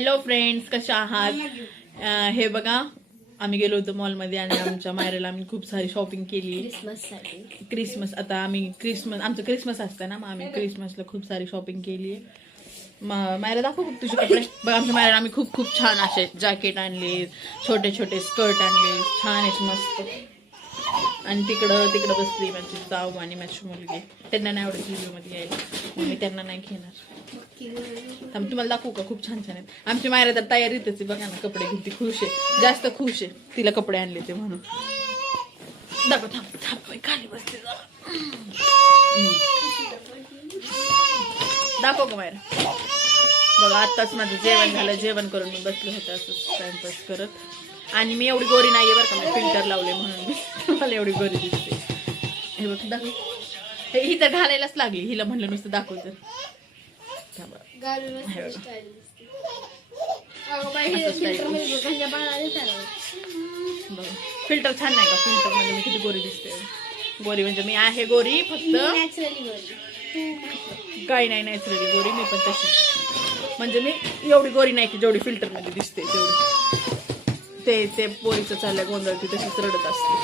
Hello friends कशा आहात? अं, हे बघा आम्ही गेलो होतो मॉलमध्ये आणि आमच्या मायरेला आम्ही खूप सारी शॉपिंग केली. क्रिसमस आता आम्ही क्रिसमस आमचं क्रिसमस असतं ना मग आम्ही क्रिसमसला खूप सारी शॉपिंग केली. आहे मायरा दाखव बघ तुझे कपडे. बघ आमच्या मायरा आम्ही खूप खूप छान असे जॅकेट आणले छोटे छोटे स्कर्ट आणले छान आहेत मस्त. आणि तिकडं तिकडं बसली माझी जाऊ आणि माझी मुलगी. त्यांना नाही आवडत व्हिडिओमध्ये यायला. मग मी त्यांना नाही घेणार. थांब तुम्हाला दाखवू का? खूप छान छान आहेत. आमची मायरा तर तयारीतच आहे. बघा ना कपडे घेऊन ती खुश आहे. जास्त खुश आहे. तिला कपडे आणले ते म्हणून. दाखव थांब थांब. खाली बसते दाखव का मायरा? बघा आत्ताच माझं जेवण झालं. जेवण करून मी बसले होते असं टाइमपास करत. आणि मी एवढी गोरी नाहीये बरं का मी फिल्टर लावले म्हणून. मला एवढी गोरी दिसते. हे बघ दाखव. हे तर घालायलाच लागली. हिला म्हणलं नुसतं दाखव तर फिल्टर छान नाही का? फिल्टरमध्ये मी किती गोरी दिसते. गोरी म्हणजे मी आहे गोरी फक्त काही नाही नॅचरली गोरी मी पण तशी म्हणजे मी एवढी गोरी नाही की जेवढी फिल्टरमध्ये दिसते तेवढी. ते ते पोरीचं चाललंय गोंधळ ती तशीच रडत असते.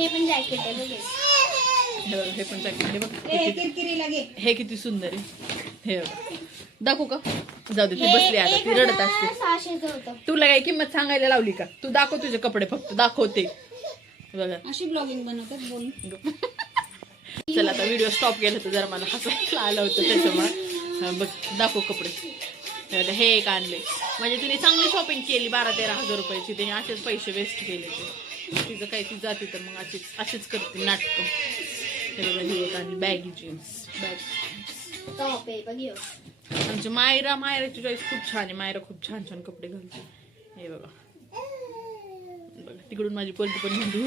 हे पण जॅकेट आहे हे बघा हे पण jacket. हे बघ. किती- हे किती सुंदर आहे. हे बघा. दाखवू का? जाऊ दे ती बसली आता ती रडत असते. तुला काही किंमत सांगायला लावली का? तू दाखव तुझे कपडे फक्त दाखवते. बघा. अशी ब्लॉगिंग बनवतात बोल चला आता व्हिडिओ स्टॉप केला तर जरा मला हसायला आलं होतं त्याच्यामुळे. बघ दाखव कपडे. हे एक आणले. म्हणजे तिने चांगली शॉपिंग केली बारा तेरा हजार रुपयाची. तिने असेच पैसे वेस्ट केले ते. तिचं काही ती जाते तर मग अशीच अशीच करते नाटकं. आणि बॅगी जीन्स बॅग. आमची मायरा मायराची चॉईस खूप छान आहे. मायरा खूप छान छान कपडे घालते. हे बघा. बघा तिकडून माझी पोलटी पण म्हणते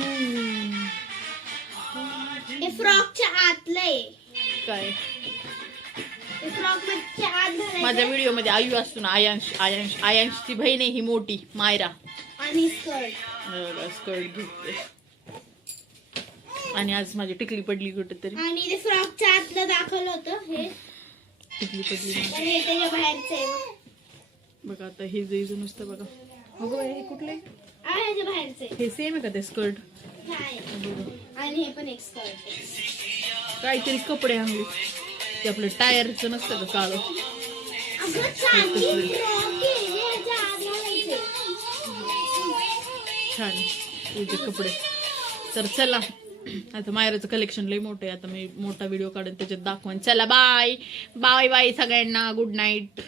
फ्रॉकच्या आतलं काय? माझ्या व्हिडिओमध्ये आयु असतो ना आयांश आयांश आयांशची बहीण आहे ही मोठी मायरा. आणि स्कर्ट. स्कर्ट घेते. आणि आज माझी टिकली पडली कुठे तरी आणि ते फ्रॉकच्या आतलं दाखवलं होतं हे. टिकली पडली तर हे त्याच्या बाहेरचं आहे बघ. आता हे जे इथं नुसतं बघा. अगं हे कुठले बाहेरचं हे सेम आहे का ते स्कर्ट? आणि हे पण एक स्कर्ट काहीतरी कपडे आणले. ते आपलं टायरचं नसतं का काळं? छान. तुझे कपडे. तर चला. आता मायराचं कलेक्शन लई मोठं आहे. आता मी मोठा व्हिडिओ काढून त्याच्यात दाखवेन. चला बाय बाय बाय सगळ्यांना. Good night